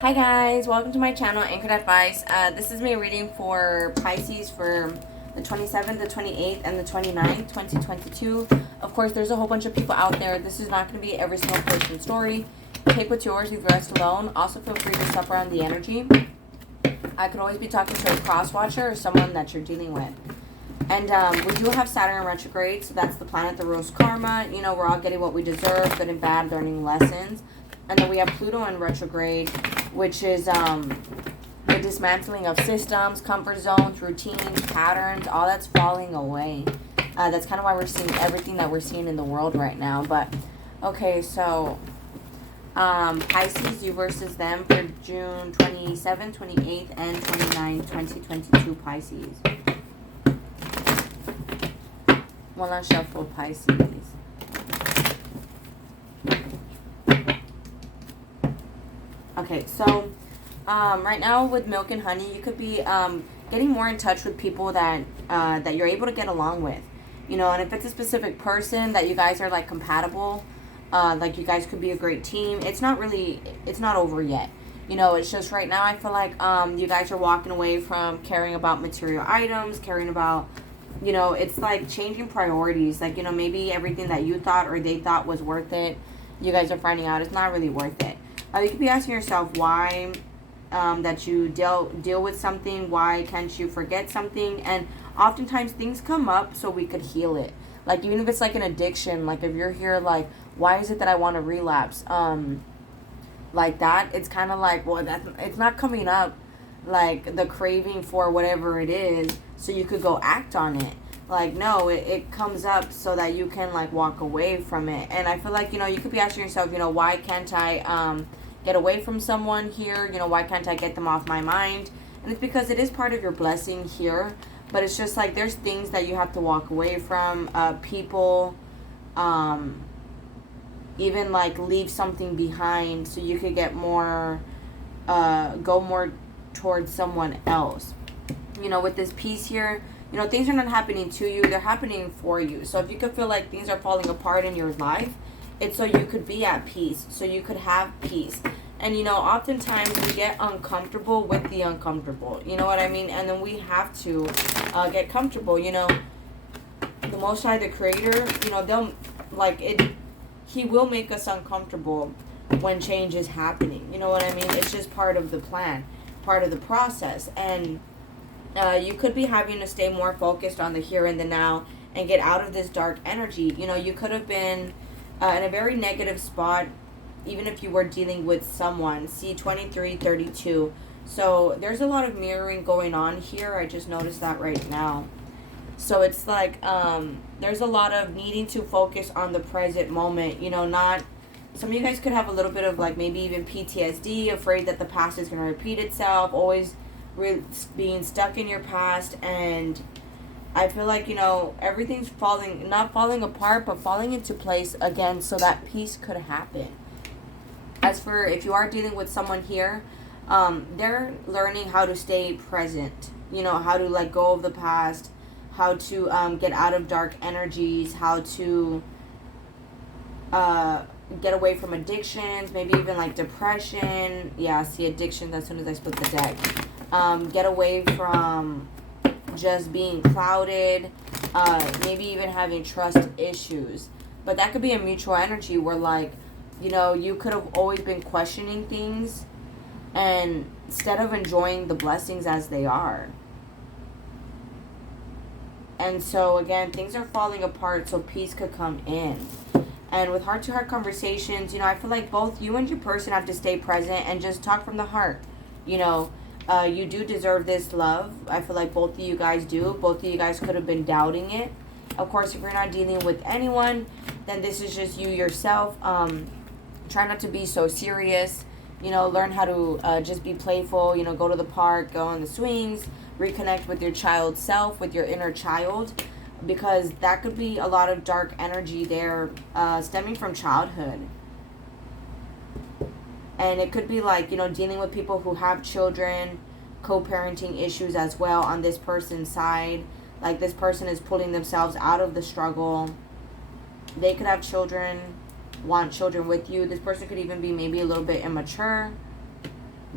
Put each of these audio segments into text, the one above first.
Hi guys, welcome to my channel, Anchored Advice. This is me reading for Pisces for the 27th, the 28th, and the 29th, 2022. Of course, there's a whole bunch of people out there. This is not going to be every single person's story. Take what's yours, leave the rest alone. Also, feel free to suffer on the energy. I could always be talking to a cross-watcher or someone that you're dealing with. And we do have Saturn in retrograde, so that's the planet that rules karma. You know, we're all getting what we deserve, good and bad, learning lessons. And then we have Pluto in retrograde, which is the dismantling of systems, comfort zones, routines, patterns, all that's falling away. That's kind of why we're seeing everything that we're seeing in the world right now. But, okay, so Pisces, you versus them for June 27th, 28th, and 29th, 2022 Pisces. One on shuffle, Pisces. Okay, so right now with Milk and Honey, you could be getting more in touch with people that that you're able to get along with, you know. And if it's a specific person that you guys are like compatible, like you guys could be a great team. It's not over yet, you know. It's just right now I feel like you guys are walking away from caring about material items, caring about, you know, it's like changing priorities. Like, you know, maybe everything that you thought or they thought was worth it, you guys are finding out it's not really worth it. You could be asking yourself why that you deal with something. Why can't you forget something? And oftentimes things come up so we could heal it. Like, even if it's like an addiction, like if you're here like, why is it that I want to relapse? Like that, it's kind of like, well, it's not coming up like the craving for whatever it is, so you could go act on it. Like, no, it comes up so that you can like walk away from it. And I feel like, you know, you could be asking yourself, you know, why can't I get away from someone here? You know, why can't I get them off my mind? And it's because it is part of your blessing here, but it's just like there's things that you have to walk away from, people, even like leave something behind so you could get more, go more towards someone else. You know, with this piece here, you know, things are not happening to you, they're happening for you. So if you could feel like things are falling apart in your life, it's so you could be at peace, so you could have peace. And, you know, oftentimes we get uncomfortable with the uncomfortable, you know what I mean? And then we have to get comfortable, you know. The Most High, the Creator, you know, they'll, like, He will make us uncomfortable when change is happening, you know what I mean? It's just part of the plan, part of the process. And you could be having to stay more focused on the here and the now and get out of this dark energy. You know, you could have been in a very negative spot, even if you were dealing with someone. See, 2332. So there's a lot of mirroring going on here. I just noticed that right now. So it's like there's a lot of needing to focus on the present moment. You know, not... Some of you guys could have a little bit of like maybe even PTSD, afraid that the past is going to repeat itself, always being stuck in your past. And I feel like, you know, everything's not falling apart, but falling into place again so that peace could happen. As for if you are dealing with someone here, they're learning how to stay present, you know, how to let go of the past, how to get out of dark energies, how to get away from addictions, maybe even like depression. Yeah, see, addictions as soon as I split the deck. Get away from just being clouded, maybe even having trust issues. But that could be a mutual energy where, like, you know, you could have always been questioning things and instead of enjoying the blessings as they are. And so again, things are falling apart so peace could come in. And with heart-to-heart conversations, you know, I feel like both you and your person have to stay present and just talk from the heart. You know, you do deserve this love. I feel like both of you guys do. Both of you guys could have been doubting it. Of course, if you're not dealing with anyone, then this is just you yourself. Try not to be so serious. You know, learn how to just be playful. You know, go to the park, go on the swings, reconnect with your child self, with your inner child. Because that could be a lot of dark energy there stemming from childhood. And it could be like, you know, dealing with people who have children, co-parenting issues as well on this person's side. Like, this person is pulling themselves out of the struggle. They could have children, want children with you. This person could even be maybe a little bit immature.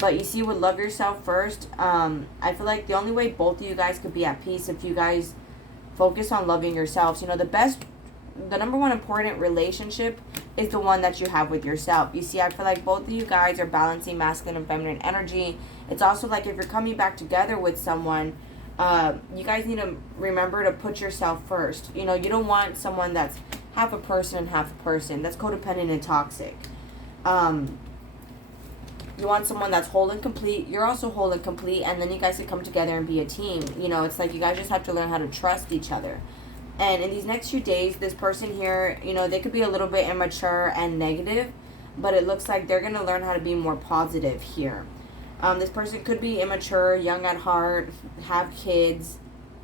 But you see, with love yourself first, I feel like the only way both of you guys could be at peace if you guys focus on loving yourselves. You know, the number one important relationship is the one that you have with yourself. You see, I feel like both of you guys are balancing masculine and feminine energy. It's also like if you're coming back together with someone, you guys need to remember to put yourself first. You know, you don't want someone that's half a person and half a person. That's codependent and toxic. You want someone that's whole and complete. You're also whole and complete, and then you guys can come together and be a team. You know, it's like you guys just have to learn how to trust each other. And in these next few days, this person here, you know, they could be a little bit immature and negative, but it looks like they're going to learn how to be more positive here. This person could be immature, young at heart, have kids,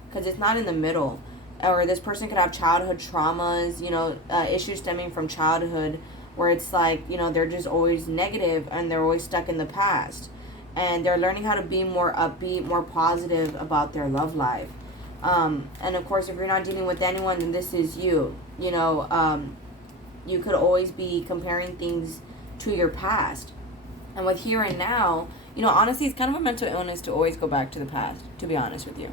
because it's not in the middle. Or this person could have childhood traumas, you know, issues stemming from childhood, where it's like, you know, they're just always negative and they're always stuck in the past. And they're learning how to be more upbeat, more positive about their love life. And of course, if you're not dealing with anyone, then this is you. You know, you could always be comparing things to your past. And with here and now, you know, honestly, it's kind of a mental illness to always go back to the past, to be honest with you.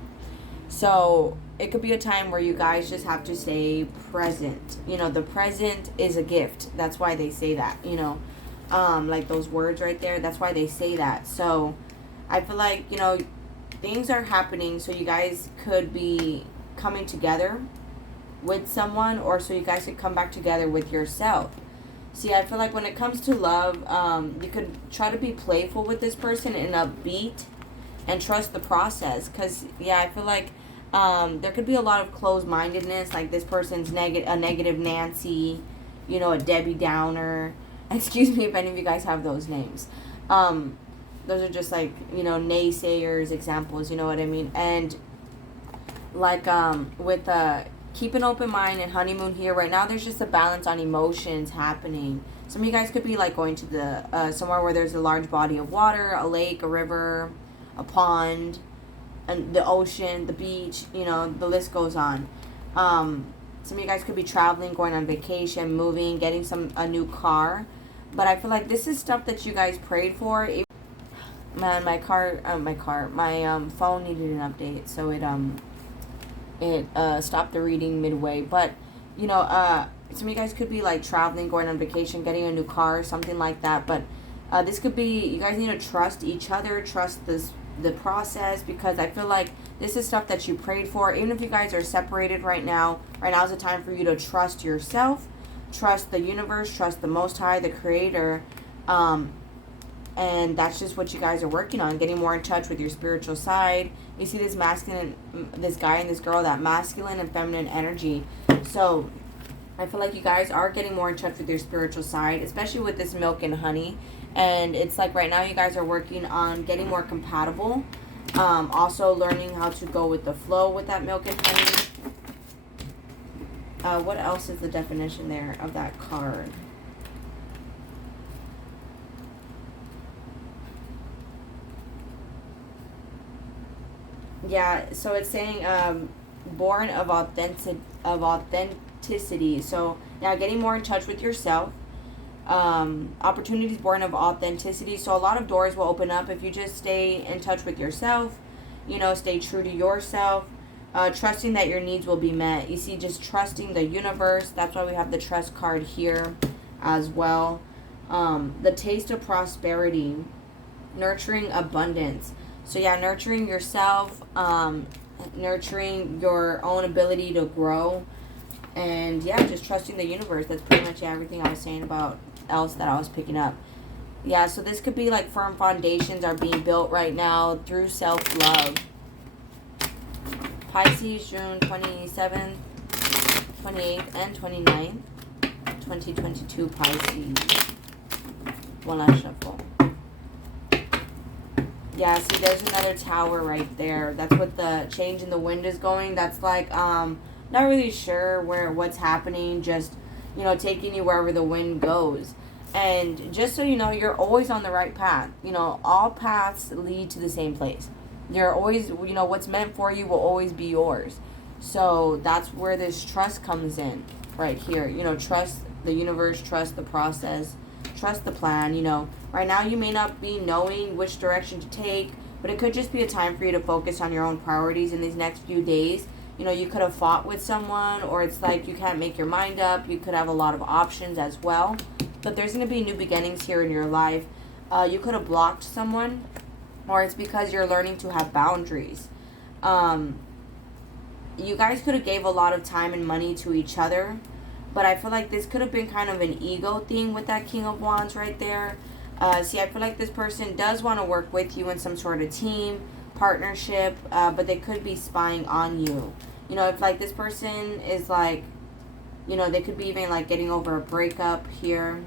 So it could be a time where you guys just have to stay present. You know, the present is a gift. That's why they say that, you know, like those words right there. That's why they say that. So I feel like, you know, things are happening so you guys could be coming together with someone, or so you guys could come back together with yourself. See, I feel like when it comes to love, you could try to be playful with this person and upbeat and trust the process. Because, yeah, I feel like there could be a lot of closed-mindedness, like this person's a negative Nancy, you know, a Debbie Downer. Excuse me if any of you guys have those names. Those are just like, you know, naysayers, examples, you know what I mean? And like with keep an open mind and honeymoon here, right now there's just a balance on emotions happening. Some of you guys could be like going to the somewhere where there's a large body of water, a lake, a river, a pond, and the ocean, the beach, you know, the list goes on. Some of you guys could be traveling, going on vacation, moving, getting a new car. But I feel like this is stuff that you guys prayed for. Man, my phone needed an update, so it stopped the reading midway. But, you know, some of you guys could be like traveling, going on vacation, getting a new car, something like that. But this could be, you guys need to trust each other, trust the process, because I feel like this is stuff that you prayed for. Even if you guys are separated right now is the time for you to trust yourself, trust the universe, trust the Most High, the Creator. And that's just what you guys are working on, getting more in touch with your spiritual side. You see this this guy and this girl, that masculine and feminine energy. So I feel like you guys are getting more in touch with your spiritual side, especially with this milk and honey. And it's like right now you guys are working on getting more compatible. Also learning how to go with the flow with that milk and honey. What else is the definition there of that card? Yeah, so it's saying born of authenticity. So yeah, getting more in touch with yourself. Opportunities born of authenticity. So a lot of doors will open up if you just stay in touch with yourself. You know, stay true to yourself. Trusting that your needs will be met. You see, just trusting the universe. That's why we have the trust card here as well. The taste of prosperity. Nurturing abundance. So yeah, nurturing yourself, nurturing your own ability to grow, and yeah, just trusting the universe. That's pretty much everything I was saying about else that I was picking up. Yeah, so this could be like firm foundations are being built right now through self-love. Pisces, June 27th, 28th, and 29th, 2022 Pisces. One last shuffle. Yeah, see, there's another tower right there. That's what the change in the wind is going. That's like, not really sure what's happening. Just, you know, taking you wherever the wind goes. And just so you know, you're always on the right path. You know, all paths lead to the same place. You're always, you know, what's meant for you will always be yours. So that's where this trust comes in right here. You know, trust the universe, trust the process, trust the plan, you know. Right now, you may not be knowing which direction to take, but it could just be a time for you to focus on your own priorities in these next few days. You know, you could have fought with someone, or it's like you can't make your mind up. You could have a lot of options as well. But there's going to be new beginnings here in your life. You could have blocked someone, or it's because you're learning to have boundaries. You guys could have gave a lot of time and money to each other, but I feel like this could have been kind of an ego thing with that King of Wands right there. See, I feel like this person does want to work with you in some sort of team, partnership, but they could be spying on you. You know, if like this person is like, you know, they could be even like getting over a breakup here.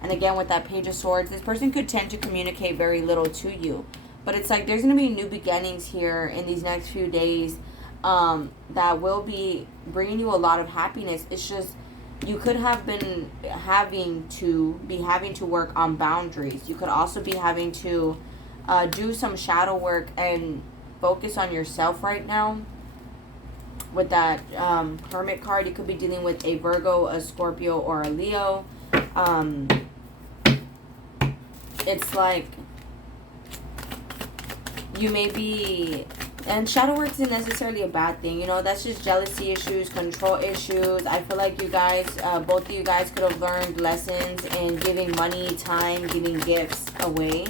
And again, with that Page of Swords, this person could tend to communicate very little to you. But it's like there's going to be new beginnings here in these next few days that will be bringing you a lot of happiness. It's just you could have been having to work on boundaries. You could also be having to do some shadow work and focus on yourself right now. With that Hermit card, you could be dealing with a Virgo, a Scorpio, or a Leo. It's like you may be, and shadow work isn't necessarily a bad thing, you know, that's just jealousy issues, control issues. I feel like you guys, both of you guys could have learned lessons in giving money, time, giving gifts away.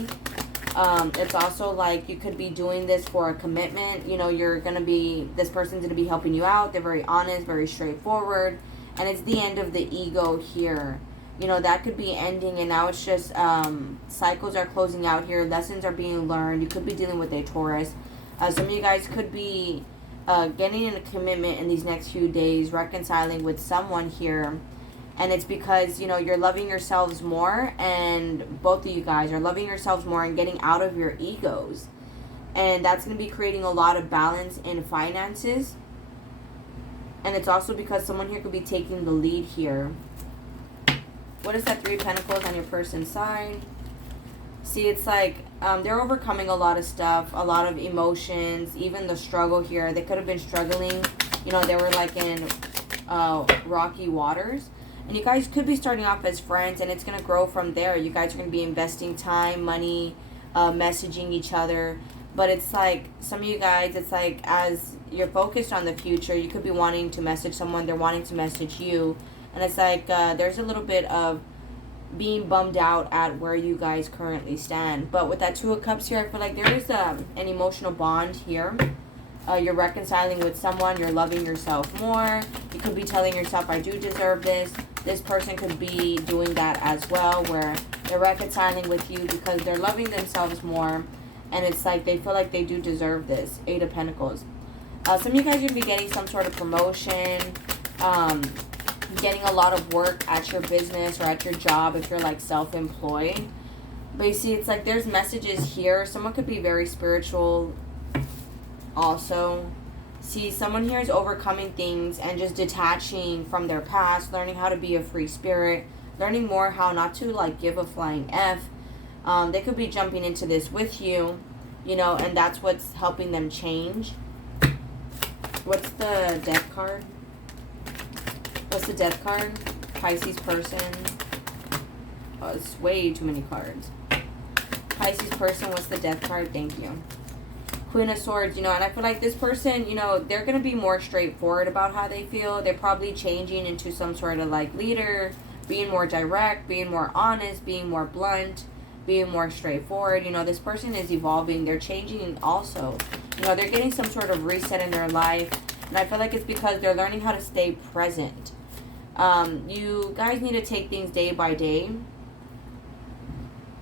It's also like you could be doing this for a commitment. You know, this person's going to be helping you out. They're very honest, very straightforward. And it's the end of the ego here. You know, that could be ending, and now it's just cycles are closing out here. Lessons are being learned. You could be dealing with a Taurus. Some of you guys could be getting in a commitment in these next few days, reconciling with someone here. And it's because, you know, you're loving yourselves more, and both of you guys are loving yourselves more and getting out of your egos. And that's going to be creating a lot of balance in finances. And it's also because someone here could be taking the lead here. What is that Three of Pentacles on your person's side? See, it's like they're overcoming a lot of stuff, a lot of emotions, even the struggle here. They could have been struggling. You know, they were like in rocky waters. And you guys could be starting off as friends, and it's going to grow from there. You guys are going to be investing time, money, messaging each other. But it's like, some of you guys, it's like as you're focused on the future, you could be wanting to message someone. They're wanting to message you. And it's like there's a little bit of being bummed out at where you guys currently stand. But with that Two of Cups here, I feel like there is an emotional bond here. You're reconciling with someone. You're loving yourself more. You could be telling yourself, I do deserve this. This person could be doing that as well, where they're reconciling with you because they're loving themselves more. And it's like they feel like they do deserve this. Eight of Pentacles. Some of you guys are going to be getting some sort of promotion. Getting a lot of work at your business or at your job if you're like self-employed. But you see, it's like there's messages here. Someone could be very spiritual also. See, someone here is overcoming things and just detaching from their past, learning how to be a free spirit, learning more how not to like give a flying F. They could be jumping into this with you, you know, and that's what's helping them change. What's the Death card? What's the Death card? Pisces person. Oh, it's way too many cards. Pisces person, what's the Death card? Thank you. Queen of Swords, you know, and I feel like this person, you know, they're going to be more straightforward about how they feel. They're probably changing into some sort of like leader, being more direct, being more honest, being more blunt, being more straightforward. You know, this person is evolving. They're changing also. You know, they're getting some sort of reset in their life. And I feel like it's because they're learning how to stay present. You guys need to take things day by day.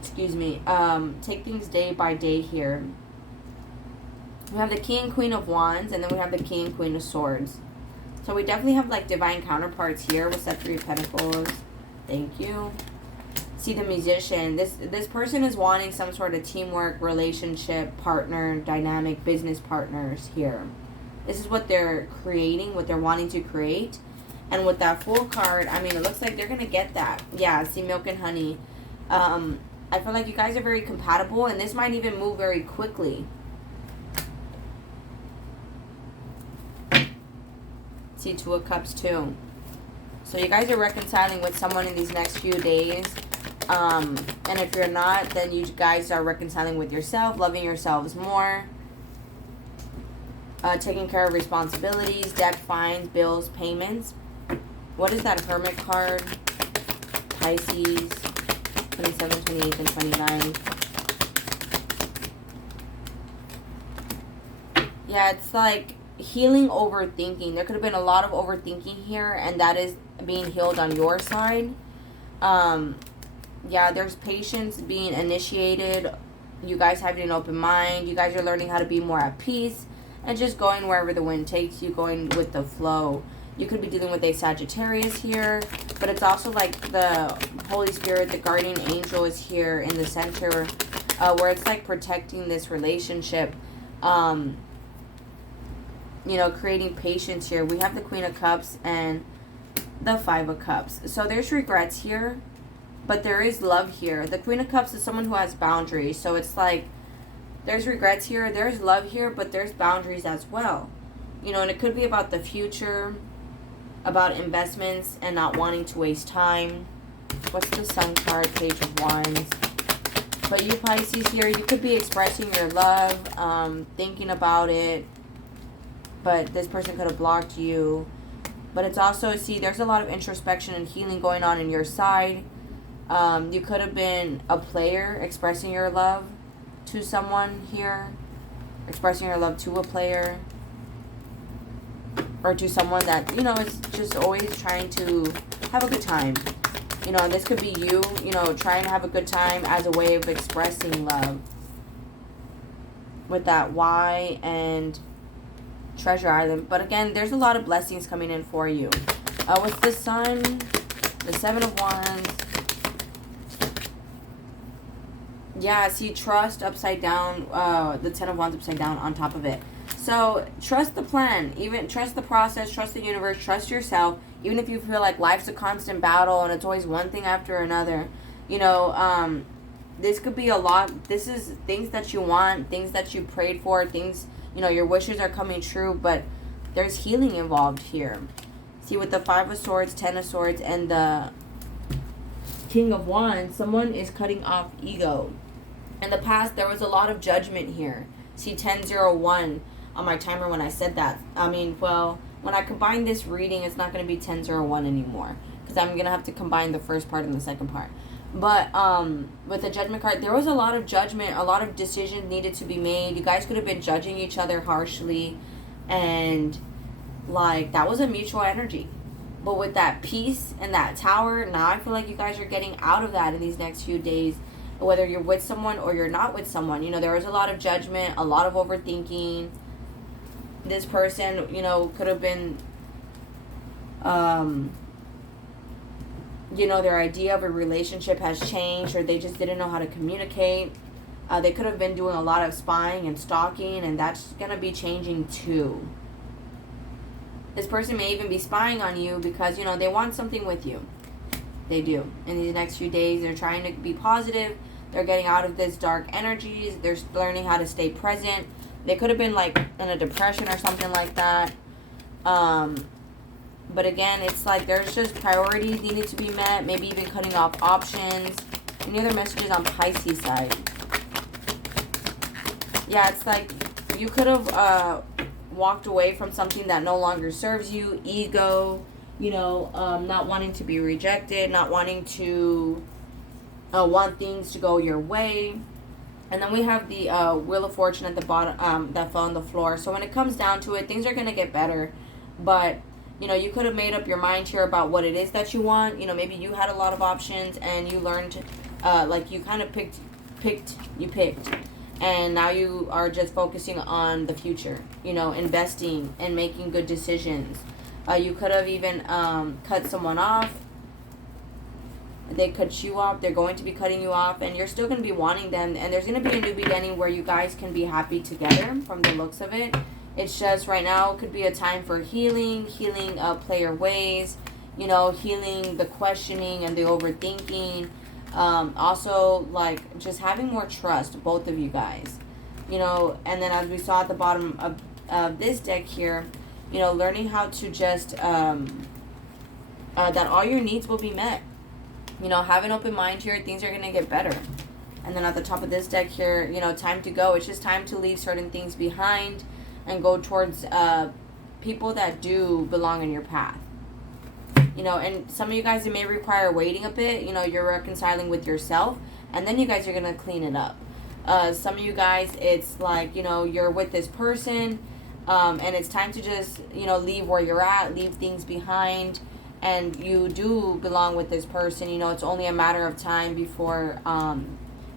Excuse me. Take things day by day here. We have the King and Queen of Wands, and then we have the King and Queen of Swords. So we definitely have like divine counterparts here with that Three of Pentacles. Thank you. See, the Musician. This person is wanting some sort of teamwork, relationship, partner, dynamic business partners here. This is what they're creating, what they're wanting to create. And with that Fool card, I mean, it looks like they're going to get that. Yeah, see, Milk and Honey. I feel like you guys are very compatible, and this might even move very quickly. See, Two of Cups too. So you guys are reconciling with someone in these next few days. And if you're not, then you guys are reconciling with yourself, loving yourselves more, taking care of responsibilities, debt, fines, bills, payments. What is that Hermit card? Pisces, 27, 28, and 29. Yeah, it's like healing overthinking. There could have been a lot of overthinking here, and that is being healed on your side. Yeah, there's patience being initiated. You guys having an open mind. You guys are learning how to be more at peace and just going wherever the wind takes you, going with the flow. You could be dealing with a Sagittarius here, but it's also like the Holy Spirit, the guardian angel is here in the center, where it's like protecting this relationship. You know, creating patience here. We have the Queen of Cups and the Five of Cups. So there's regrets here, but there is love here. The Queen of Cups is someone who has boundaries. So it's like there's regrets here, there's love here, but there's boundaries as well. You know, and it could be about the future, about investments and not wanting to waste time. What's the Sun card? Page of Wands. But you Pisces here, you could be expressing your love, thinking about it, but this person could have blocked you. But it's also, see, there's a lot of introspection and healing going on in your side. You could have been a player expressing your love to someone here, expressing your love to a player, or to someone that, you know, is just always trying to have a good time. You know, this could be you, you know, trying to have a good time as a way of expressing love. With that Y and Treasure Island. But again, there's a lot of blessings coming in for you. With the Sun, the Seven of Wands. Yeah, see, trust upside down, the Ten of Wands upside down on top of it. So, trust the plan, even trust the process, trust the universe, trust yourself, even if you feel like life's a constant battle and it's always one thing after another. You know, this could be a lot, this is things that you want, things that you prayed for, things, you know, your wishes are coming true, but there's healing involved here. See, with the Five of Swords, Ten of Swords, and the King of Wands, someone is cutting off ego. In the past, there was a lot of judgment here. See, 1001 on my timer when I said that. I mean, well, when I combine this reading, it's not going to be 1001 anymore, because I'm going to have to combine the first part and the second part. But with the Judgment card, there was a lot of judgment, a lot of decisions needed to be made. You guys could have been judging each other harshly, and like that was a mutual energy. But with that peace and that Tower, now I feel like you guys are getting out of that in these next few days, whether you're with someone or you're not with someone. You know, there was a lot of judgment, a lot of overthinking. This person, you know, could have been, you know, their idea of a relationship has changed, or they just didn't know how to communicate. They could have been doing a lot of spying and stalking, and that's going to be changing too. This person may even be spying on you because, you know, they want something with you. They do. In these next few days, they're trying to be positive. They're getting out of this dark energies. They're learning how to stay present. They could have been like in a depression or something like that. But again, it's like there's just priorities needing to be met. Maybe even cutting off options. Any other messages on Pisces side? Yeah, it's like you could have walked away from something that no longer serves you. Ego, you know, not wanting to be rejected, not wanting to want things to go your way. And then we have the Wheel of Fortune at the bottom that fell on the floor. So when it comes down to it, things are going to get better. But, you know, you could have made up your mind here about what it is that you want. You know, maybe you had a lot of options and you learned, like you kind of picked. And now you are just focusing on the future, you know, investing and making good decisions. You could have even cut someone off. They cut you off. They're going to be cutting you off, and you're still going to be wanting them. And there's going to be a new beginning where you guys can be happy together from the looks of it. It's just right now could be a time for healing player ways, you know, healing the questioning and the overthinking. Also, like, just having more trust, both of you guys. You know, and then as we saw at the bottom of this deck here, you know, learning how to just, that all your needs will be met. You know, have an open mind here. Things are going to get better. And then at the top of this deck here, you know, time to go. It's just time to leave certain things behind and go towards people that do belong in your path. You know, and some of you guys, it may require waiting a bit. You know, you're reconciling with yourself. And then you guys are going to clean it up. Some of you guys, it's like, you know, you're with this person. And it's time to just, you know, leave where you're at. Leave things behind. And you do belong with this person. You know, it's only a matter of time before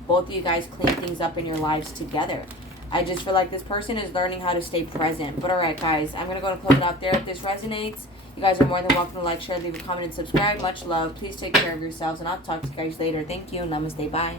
both of you guys clean things up in your lives together. I just feel like this person is learning how to stay present. But alright, guys, I'm going to go and close it out there. If this resonates, you guys are more than welcome to like, share, leave a comment, and subscribe. Much love. Please take care of yourselves, and I'll talk to you guys later. Thank you. Namaste. Bye.